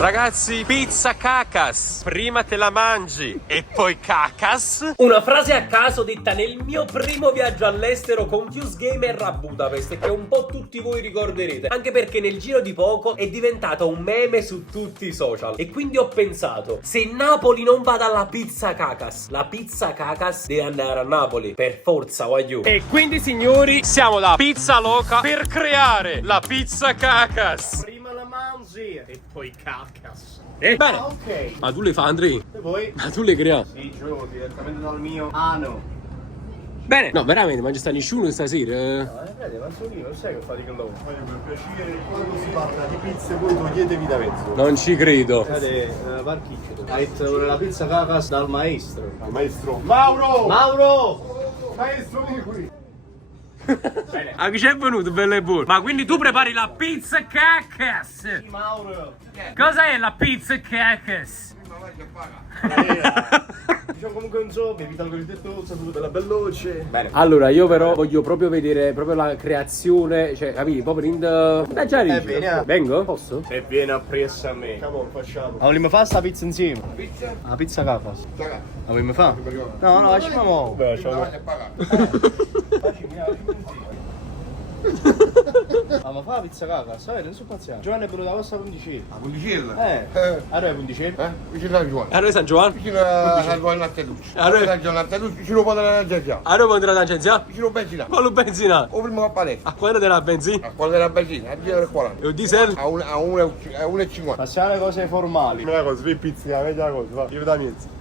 Ragazzi, pizza cacas. Prima te la mangi e poi cacas. Una frase a caso detta nel mio primo viaggio all'estero con Fuse Gamer a Budapest, che un po' tutti voi ricorderete, anche perché nel giro di poco è diventato un meme su tutti i social. E quindi ho pensato, se Napoli non va dalla pizza cacas, la pizza cacas deve andare a Napoli, per forza, voglio. E quindi signori, siamo da Pizza Loca per creare la pizza cacas. Prima la mangi e poi cacas. Bene. Ok. Ma tu le fai, Andrei? E voi? Ma tu le crei? Sì, giuro, direttamente dal mio ano. Bene. No, veramente, ma ci sta nessuno stasera? No, vedi, ma sono io, non sai che fate con loro. Per piacere, quando si parla di pizze voi toglietevi da mezzo. Non ci credo. Vedi, parchicchio. Ha detto la pizza cacas dal maestro. Il maestro Mauro! Mauro! Maestro, vieni qui! Bene. A chi c'è venuto, bello e buono? Ma quindi tu prepari la pizza cacas? Sì, Mauro. Cos'è la pizza cacas? Diciamo comunque un so, bevi talco di tettosa, tutto bella veloce. Bene. Allora, io però voglio proprio vedere proprio la creazione, cioè, capito? Proprio in... Dai, già vieni. Vengo? Posso? E viene appresso a me. Come facciamo? Ma vogliamo fare sta pizza insieme? Pizza? La pizza cacas. La vogliamo fare? No, no, lasciamo. Beh, lasciamo. Ma fa la pizza caca, sai, non so pazziano. Giovanni è venuto da vostra Pondicella. A Pondicella? Allora è Pondicella? Vicino a Giovanni. A noi San Giovanni? Vicino a San Giovanni Lattelucci. Allora- San Giovanni Lattelucci, vicino a della Giagia. A noi può andare l'agenzia? Vicino a benzina. Con la benzina? O prima a palestra. A quella della benzina? A quella della benzina, a 2,40. E il diesel? A 1,50. Passiamo alle cose formali. Una cosa, due pizze, vedi la cosa, va. Io da mezzo.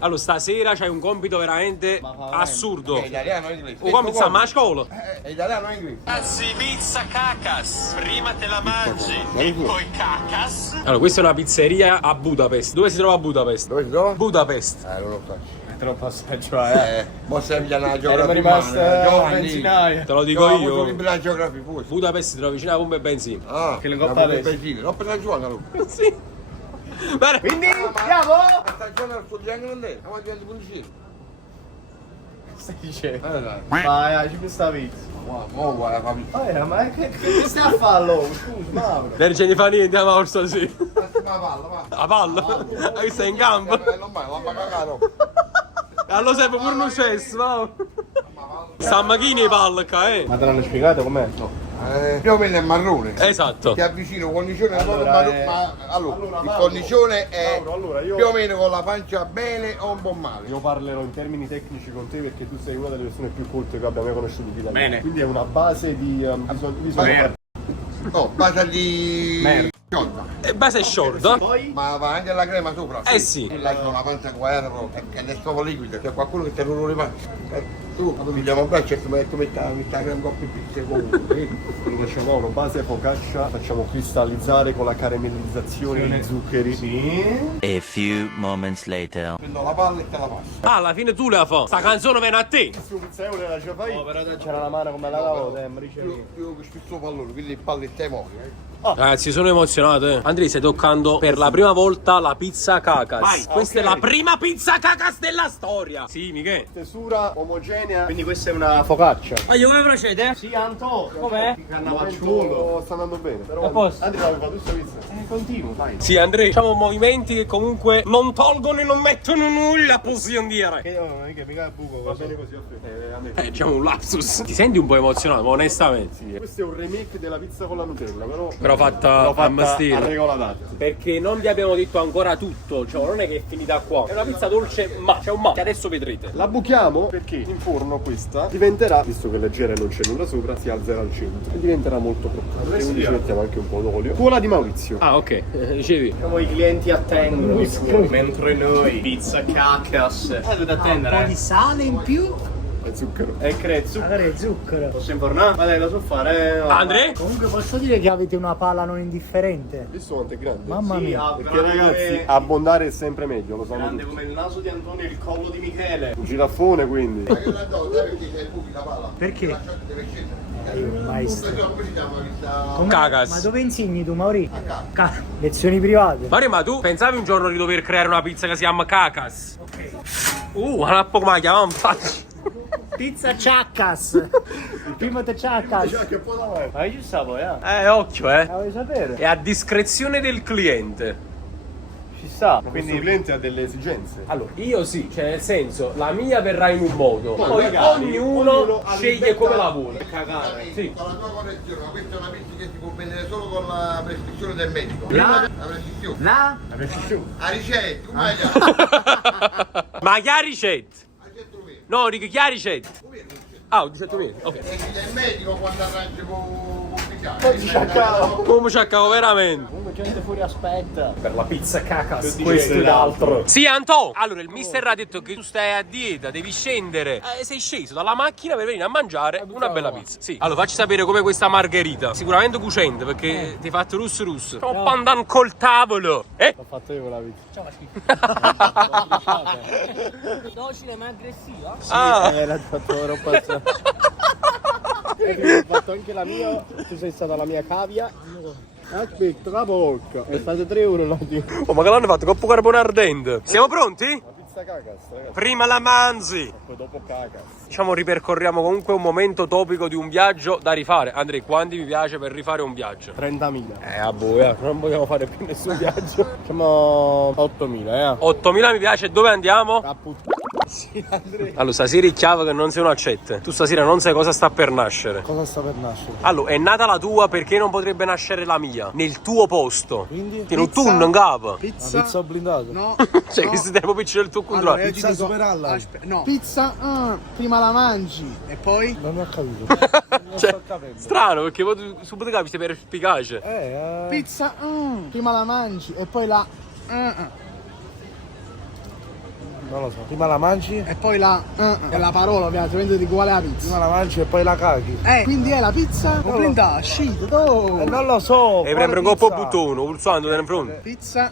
Allora, stasera c'hai un compito veramente Ma veramente? assurdo. È italiano o inglese? Un compito sta a scuola. È italiano o inglese? Ragazzi, pizza cacas. Prima te la mangi e poi cacas. Allora, questa è una pizzeria a Budapest. Dove si trova a Budapest? Dove si trova? Budapest. Non lo so. Troppo aspeggio, Mo sei via la Eravamo geografia. rimasti a Giovanni. benzinaia. Te lo dico io. La geografia pure. Budapest si trova vicino alla pompa e benzina. Ah, Che le la coppa pompa e adesso. benzina. Non per la Giovanna allora. Sì. Bene. Quindi, andiamo! La stagione al suo triangolo lei. Ma di Pondicella. Stai dicendo? Dai. Vai, ci più sta pizza. Mo guarda famiglia. Ma che stai a farlo? Scusa, Mauro. Non ce ne fa niente a Mauro stasera. Massima palla, va. La palla? Hai stai in campo? Non vai, va a cagare. Allora serve pure un cesso, Mauro. Sta a macchina di palla qua, Ma te l'hanno spiegato com'è? No. Più o meno è marrone. Esatto. Ti avvicino condizione Allora, allora, il Mauro, condizione è Mauro, allora, io- più o meno con la pancia bene o un po' male. Io parlerò in termini tecnici con te perché tu sei una delle persone più colte che abbia mai conosciuto in vita mia. Bene. Quindi è una base di Merda. No, base di Merda. Sciolta. E base è short. Poi? Ma va anche la crema sopra. Eh sì. E là c'è una pancia guerra proprio, che è solo liquida, c'è qualcuno che ti rulla le pancia. Tu pigliamo un braccio e tu metti la crema un po' più piccola. Quello che facciamo ora, base focaccia, facciamo cristallizzare con la caramellizzazione degli zuccheri. Sì. A few moments later. Prendo la palla e te la passo. Ah, alla fine tu la fa. Sta canzone viene a te. Su pizza euro la già fai? No, però c'era la mano come la lavo, Più questo pallone, quindi il pallo e te muovi. Ragazzi, sono emozionato. Andrei, stai toccando per la prima volta la pizza cacas. Vai. Questa Ok. è la prima pizza cacas della storia. Sì, Michele. Tesura omogenea. Quindi questa è una focaccia. Ma io come procede? Sì, Anto. Com'è? Cannavacciuolo. Sta andando bene. Però A posto. Andrea, avevi fatto questa pizza? Continuo, dai. Sì, Andrea, facciamo movimenti che comunque non tolgono e non mettono nulla, possiamo dire. Che non è che mica è buco Va cosa. bene così a te. A me. Diciamo un lapsus. Ti senti un po' emozionato, ma onestamente? Sì, questo è un remake della pizza con la Nutella, però Però fatta a a mastino. regola d'arte. Perché non vi abbiamo detto ancora tutto, cioè non è che è finita qua. È una pizza dolce, ma c'è un ma che adesso vedrete. La buchiamo perché in forno questa diventerà, visto che è leggera e non c'è nulla sopra, si alzerà al centro e diventerà molto croccante. Quindi ci mettiamo anche un po' d'olio. Scuola di Maurizio. Ah, ok, dicevi. Diciamo i clienti attendono, mentre noi pizza cacas. Dovete attendere. di sale in più, E zucchero. E crezzo. magari zucchero. Posso infornare? Ma dai, lo so fare. No. Andrea? Comunque posso dire che avete una pala non indifferente. Visto quanto è grande? Mamma Sì, mia. ah, Perché grande ragazzi, come- abbondare è sempre meglio, lo sanno grande tutti. come il naso di Antonio e il collo di Michele. Un giraffone quindi. Ma io la do, dai, perché sei buchi la palla. Perché? La shot deve scendere. Maestro. Come si chiama questa? Come- Cacas. Ma dove insegni tu, Mauri? Lezioni private. Mario, ma tu pensavi un giorno di dover creare una pizza che si chiama cacas? Ma non può mai chiamare un faccio. Pizza Ciaccas. Il primo te Ciaccas. Che può davanti. Ma io ci stavo, Occhio, La vuoi sapere? È a discrezione del cliente. Ci sta. Quindi il Quindi cliente ha delle esigenze. Allora, io sì, cioè nel senso, la mia verrà in un modo, poi magari ognuno ha sceglie libertà come la vuole. Cagare. Sì. Con la tua correzione, ma questa è una pizza che si può vendere solo con la prescrizione del medico. La? La prescrizione. La? A ricetta, come hai Ma chi ha ricette? detto? No, dico chi ha ricette? Ah, ho 18.000, ok. E il medico quando arrangia con Come ci accavo veramente? comunque gente fuori aspetta. Per la pizza cacas, questo ed altro. Sì, Anto! Allora, il mister ha detto che tu stai a dieta, devi scendere. Sei sceso dalla macchina per venire a mangiare una bella pizza. Sì. Allora, facci sapere come questa margherita. Sicuramente cucente, perché ti hai fatto russo. Sto pandan col tavolo. L'ho fatto io con la pizza. Docile ma aggressiva? Ah. L'ha fatto troppo passare. Ho fatto anche la mia, tu sei stata la mia cavia. Aspetta, la bocca. È stato 3 euro la tua. Oh, ma che l'hanno fatto? Coppo carbone ardente. Siamo pronti? La pizza cacas, ragazzi. Prima la manzi. Poi dopo cacas. Diciamo ripercorriamo comunque un momento topico di un viaggio da rifare. Andrea, quanti vi piace per rifare un viaggio? 30.000. A boia, non vogliamo fare più nessun viaggio. Facciamo 8.000, 8.000 mi piace, dove andiamo? Caput. Sì, Andrea. Allora, stasera è chiaro che non sei un accette. Tu stasera non sai cosa sta per nascere. Cosa sta per nascere? Allora, è nata la tua, perché non potrebbe nascere la mia? Nel tuo posto. Quindi? Tieni tu non capo. Pizza blindata. No, Cioè, no. che si deve piccare il tuo Allora, controllo. io ti dico, superalla. no. Pizza, prima la mangi e poi? Non ho capito. Non Cioè, sto capendo. strano, perché voi subito capisci per efficace. Pizza, prima la mangi e poi la... Non lo so. Prima la mangi, E poi la... è la parola ovviamente di qual è la pizza. prima la mangi e poi la caghi. Quindi è la pizza o blindata? Shit, oh. Non lo so. E prendere un coppo buttone, pulsando nel fronte. Pizza,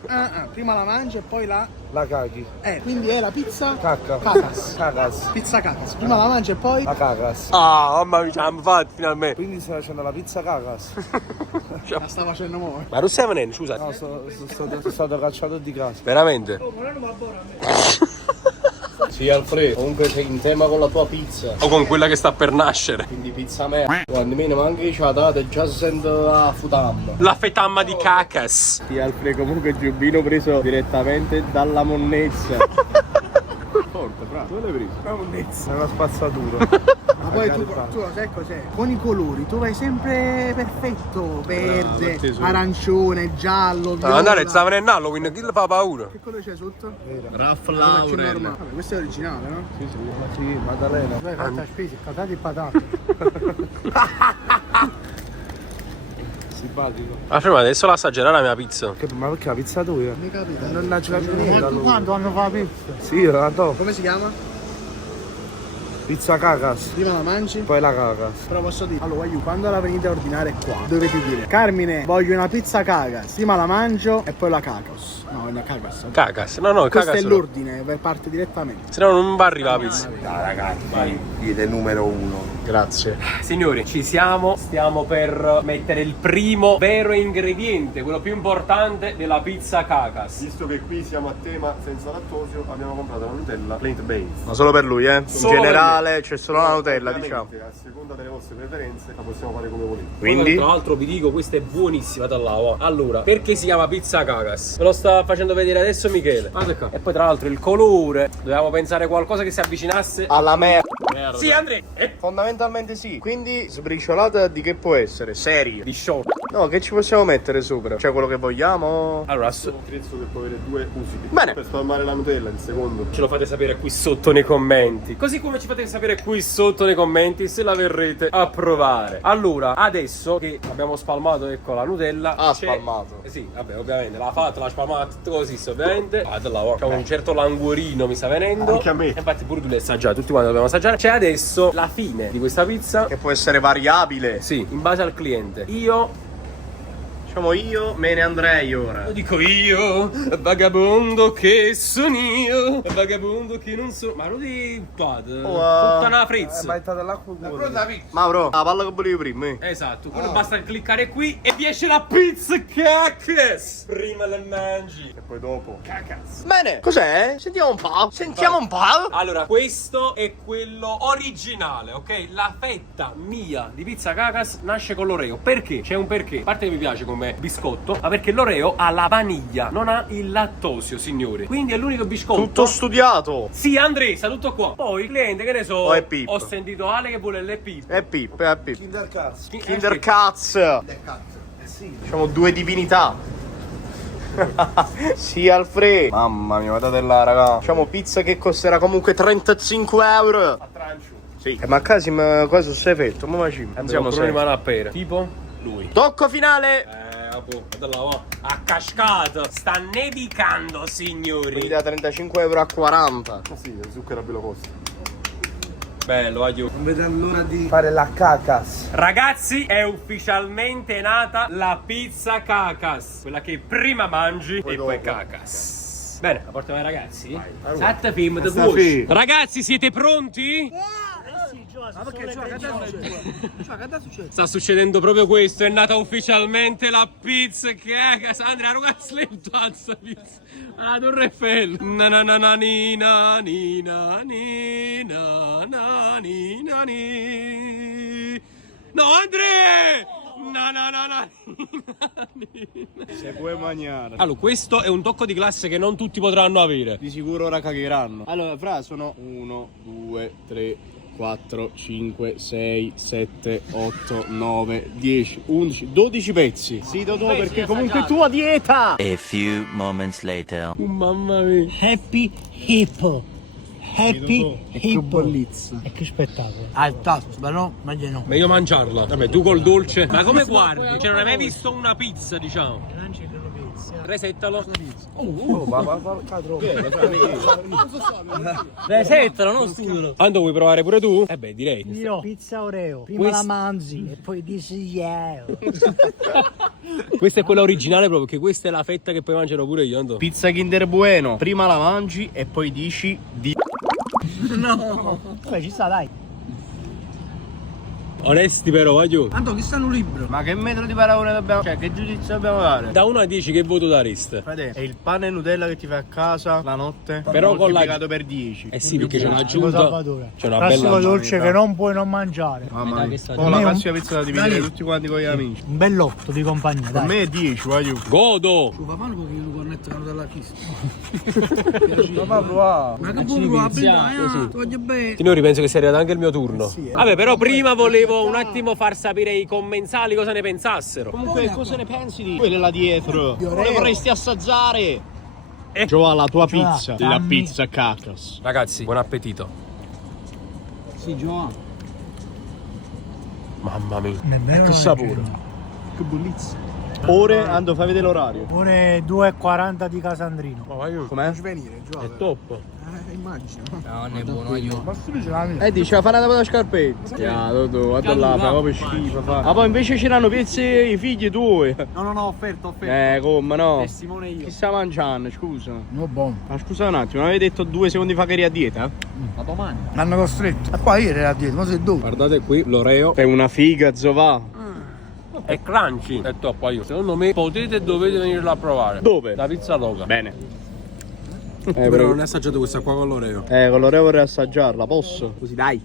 prima la mangi e poi la... La caghi. quindi è la pizza... Cacca. Cacas. Cacas. Pizza cacas. Prima la mangi e poi... La cacas. Ah, mamma mia, ce l'abbiamo fatta finalmente. Quindi stai facendo la pizza cacas? La sta facendo mo'. Ma non stai venendo, scusa. No, sono stato cacciato di casa. Veramente? Sì, Alfredo, comunque sei in tema con la tua pizza. O con quella che sta per nascere. Quindi pizza merda. Quando me ne manca i ciatate, già si sente la futamma. La fetamma di cacas. Sì, Alfredo, comunque il giubbino preso direttamente dalla monnezza. Forte, bravo. Dove l'hai preso? La monnezza. È una spazzatura. Ma poi tu lo sai cos'è? Con i colori tu vai sempre perfetto. Verde, arancione, giallo, viola. Andare, sta venendo Halloween, chi le fa paura? Che colore c'è sotto? Ralph Più Lauren. normale. Vabbè, questo è originale, no? Sì, sì, ma sì, Maddalena. Tu hai fatto la spesa, patate e patate. Simpatico. Ma adesso la assaggerà la mia pizza. Ma perché la pizza tua? Mi capita. Non ci capisco niente allora. Quando hanno fatto la pizza? Sì, la do. Come si chiama? Pizza cacas. Prima la mangi? Poi la cacas. Però posso dire, allora io quando la venite a ordinare qua, dovete dire Carmine, voglio una pizza cacas, prima la mangio e poi la cacos. No, è una cacas. Cacas, no, Questo cacas. è l'ordine, parte direttamente. Se no non va a arrivare la pizza. Ragazzi, chiede numero 1. Grazie. Signori, ci siamo. Stiamo per mettere il primo vero ingrediente, quello più importante della pizza cacas. Visto che qui siamo a tema senza lattosio, abbiamo comprato la Nutella plant-based. Ma solo per lui, In Solo generale c'è solo la Nutella, diciamo. Ovviamente, a seconda delle vostre preferenze, la possiamo fare come volete. Quindi? Tra l'altro vi dico, questa è buonissima dall'acqua. Allora, perché si chiama pizza cacas? Me lo sta facendo vedere adesso Michele. Guarda qua. E poi tra l'altro il colore, dovevamo pensare qualcosa che si avvicinasse. Alla merda. Sì, Andrea. Fondamentalmente sì. Quindi sbriciolata di che può essere? Serio. Di show. No, che ci possiamo mettere sopra? Cioè quello che vogliamo? Allora, Questo è un attrezzo che può avere due usi. Bene. Per spalmare la Nutella, il secondo. ce lo fate sapere qui sotto nei commenti. Così come ci fate sapere qui sotto nei commenti se la verrete a provare. Allora, adesso che abbiamo spalmato, ecco, la Nutella. Ah, c'è- spalmato. Sì, vabbè, ovviamente. L'ha fatta, l'ha spalmata, tutto così, ovviamente. C'è un certo languorino mi sta venendo. Anche a me. E infatti pure tu l'hai assaggiato, tutti quanti dobbiamo assaggiare. C'è adesso la fine di questa pizza. Che può essere variabile. Sì, in base al cliente. Io Diciamo io me ne andrei ora. lo dico io, vagabondo che sono io, vagabondo che non so. Ma lo dico, tutta una frezza. Ma è dall'acqua Pronta pure. la pizza? Mauro, la palla che volevi prima. Esatto, quello basta cliccare qui e vi esce la pizza cacas. Prima la mangi. E poi dopo. Bene, cos'è? Sentiamo un po'. Sentiamo un po'. Allora, questo è quello originale, ok? La fetta mia di pizza cacas nasce con l'Oreo. Perché? C'è un perché. A parte che mi piace come come biscotto, ma perché l'Oreo ha la vaniglia, non ha il lattosio, signori. Quindi è l'unico biscotto. Tutto studiato. Sì, Andrea, sta tutto qua. Poi il cliente, che ne so, Oh, è Pip. ho sentito Ale che vuole le Pip. È Pip, è Pip. Kinder Cazzo. Kinder Cazzo. Diciamo due divinità. Sì, Alfred. Mamma mia, guardate là, raga. Diciamo pizza che costerà comunque 35 euro. A trancio. Sì. Ma casi, ma cosa si è fatto? Ma ci Andiamo solo rimane a pera. Tipo lui. Tocco finale. A cascata. Sta nevicando, signori. Quindi da 35 euro a 40. Sì, il zucchero ve lo costa. Bello, aiuto. Non vedo l'ora di fare la cacas. Ragazzi, è ufficialmente nata la pizza cacas. Quella che prima mangi e poi cacas. Bene, la portiamo ai ragazzi? Satta film the bush. Ragazzi, siete pronti? Sta succedendo proprio questo, è nata ufficialmente la pizza cacas. Andrea, ragazzi, lento alza pizza. La Torre Eiffel. Na na na na ni na ni na ni na na ni na ni. No, Andrea! No, no, no, no. Se puoi mangiare. Allora, questo è un tocco di classe che non tutti potranno avere. Di sicuro ora cagheranno. Allora, fra sono 1, 2, 3, 4, 5, 6, 7, 8, 9, 10, 11, 12 pezzi. Sì, Totò, perché comunque tu a dieta. A few moments later. Mamma mia. Happy Hippo. Happy E che Hippo. bollizza. E che spettacolo. Al tasto, ma no, mangia no. Meglio mangiarla. Vabbè, tu col dolce. Ma come guardi? Cioè, non hai mai visto una pizza, diciamo? Resettalo. Resettalo, non studialo. Ando, vuoi provare pure tu? Eh beh, direi. Io, pizza Oreo. Prima la mangi e poi dici yeah. Questa è quella originale proprio, perché questa è la fetta che poi mangerò pure io, Ando. Pizza Kinder Bueno. Prima la mangi e poi dici di... No. Beh, ci sta, dai. Onesti però, voglio. Tanto che stanno libero. Ma che metro di paragone dobbiamo... Cioè, che giudizio dobbiamo dare? Da 1 a 10 che voto dareste? Frate, è il pane e Nutella che ti fai a casa la notte, Però con la... moltiplicato per 10. Eh sì, perché c'è un'aggiunta. Salvatore. C'è una Classico bella... dolce che non puoi non mangiare. Mamma mia. Per Poi la me è un- classica pizza da dividere tutti quanti con gli amici. Un bell'otto di compagnia, Per dai. me è 10, voglio. Godo! Papà un pochino cornetto che non dalla chista. Papà, provà. Ma che buon probabile, voglio bene. Signori, penso che sia arrivato anche il mio turno. Vabbè, però prima volevo un attimo far sapere ai commensali cosa ne pensassero. Comunque, cosa ne pensi di quella là dietro? Come vorresti assaggiare? Giova, la tua pizza. La dammi. pizza cacas. Ragazzi, buon appetito. Sì, Giovanni. Mamma mia. Nemmeno sapore. Che bollizia. Ore, Ando, fai vedere l'orario. Ore 2:40 di Casandrino. Com'è? Venire, Giovanni. È top. Immagino. No, non è buono io. Ma tu dici la mia. Diceva fare una scarpetta. Guarda là, fa proprio schifo. Fa. Ma poi invece c'erano pezzi i figli tuoi. No, offerto. Come no? Simone io. Chi sta mangiando, scusa? No, buono. Ma scusa un attimo, non avevi detto 2 secondi fa che eri a dieta? Ma domani. L'hanno costretto. E qua ieri era dietro, ma sei dove? Guardate qui l'Oreo. È una figa, Zovà. È crunchy. È top, aiuto. Secondo me potete e dovete venirla a provare. Dove? La pizza loca. Bene. Però non è assaggiato questa qua con l'Oreo. Con l'Oreo vorrei assaggiarla, posso? Così dai.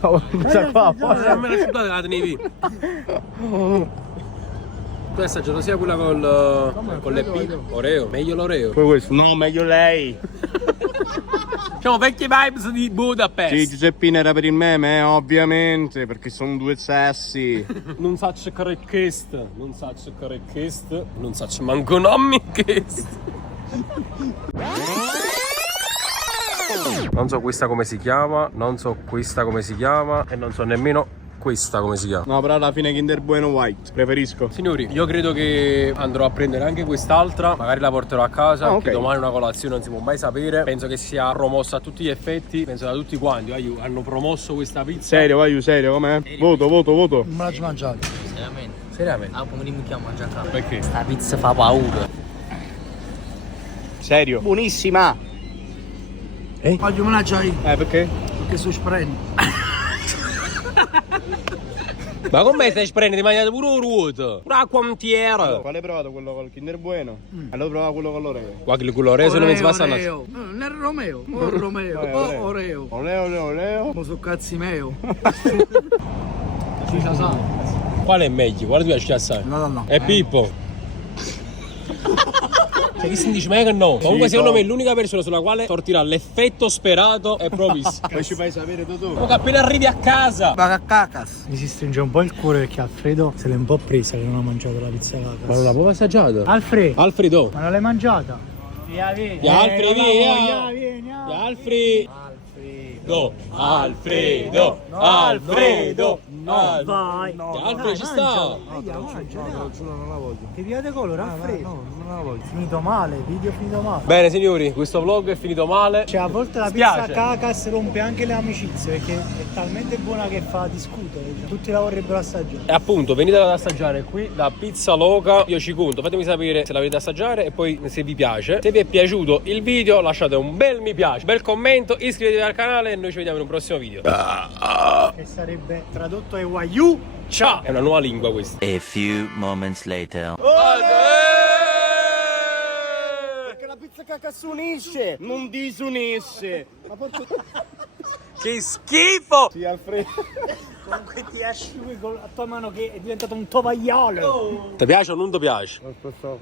Questa qua, Non me la scusate, la tenevi. Tu hai assaggiato sia quella con le P. Oreo. Meglio l'Oreo. poi questo. No, meglio lei. Diciamo vecchie vibes di Budapest. Sì, Giuseppina era per il meme, ovviamente, perché sono due sessi. Non faccio questo. Non faccio questo. Non faccio manco nome questo. Non so questa come si chiama, non so questa come si chiama e non so nemmeno questa come si chiama. No, però alla fine Kinder Bueno White, preferisco. Signori, io credo che andrò a prendere anche quest'altra, magari la porterò a casa, Ah, perché ok. domani una colazione non si può mai sapere. Penso che sia promossa a tutti gli effetti, penso da tutti quanti, hanno promosso questa pizza. Serio, vai, serio, com'è? Voto. Non me la ci mangiare. Seriamente? Ah, come mi chiamo mangiare? Perché? Sta pizza fa paura. Serio. Buonissima. Voglio mangiare Perché? perché sono sprendo. Ma con me stai sprendendo, ti mangiate pure un ruoto, pure la quantiera. Quale hai provato? Quello col Kinder Bueno? Allora prova quello con l'Oreo. Guarda che l'Oreo se non mi si passa la... Oreo. Non è Romeo. Oh Romeo. Oh Oreo. Oleo. Ma sono cazzi meo. Qual è meglio? Quale ti piace assai? No. È Pippo. Cioè, chi si dice me che no? Comunque secondo me l'unica persona sulla quale sortirà l'effetto sperato è proprio Poi ci fai sapere tu. Comunque appena arrivi a casa. Mi si stringe un po' il cuore perché Alfredo se l'è un po' presa che non ha mangiato la pizza Ma cacas. non l'avevo assaggiata. Alfredo, Alfredo. ma non l'hai mangiata? Via, vieni. Gli altri via. Vieni. Gli altri. Alfredo. Alfredo. Vai. Gli altri ci sta. Non la voglio. Ti piace colore, Alfredo? No, non la voglio. Finito male, video finito male. Bene signori, questo vlog è finito male. Cioè a volte la pizza Spiace. cacas rompe anche le amicizie perché è talmente buona che fa discutere. Tutti la vorrebbero assaggiare. E appunto venite ad assaggiare qui da Pizza Loca. Io ci conto, fatemi sapere se la volete assaggiare e poi se vi piace. Se vi è piaciuto il video lasciate un bel mi piace, bel commento, iscrivetevi al canale e noi ci vediamo in un prossimo video. Che sarebbe tradotto e Wayu. Ciao! È una nuova lingua questa. A few moments later. Perché la pizza cacas unisce, non disunisce. Ma porca... Che schifo! Sì, Alfredo. Comunque ti asciughi con la tua mano che è diventato un tovagliolo. Ti piace o non ti piace? Aspetta.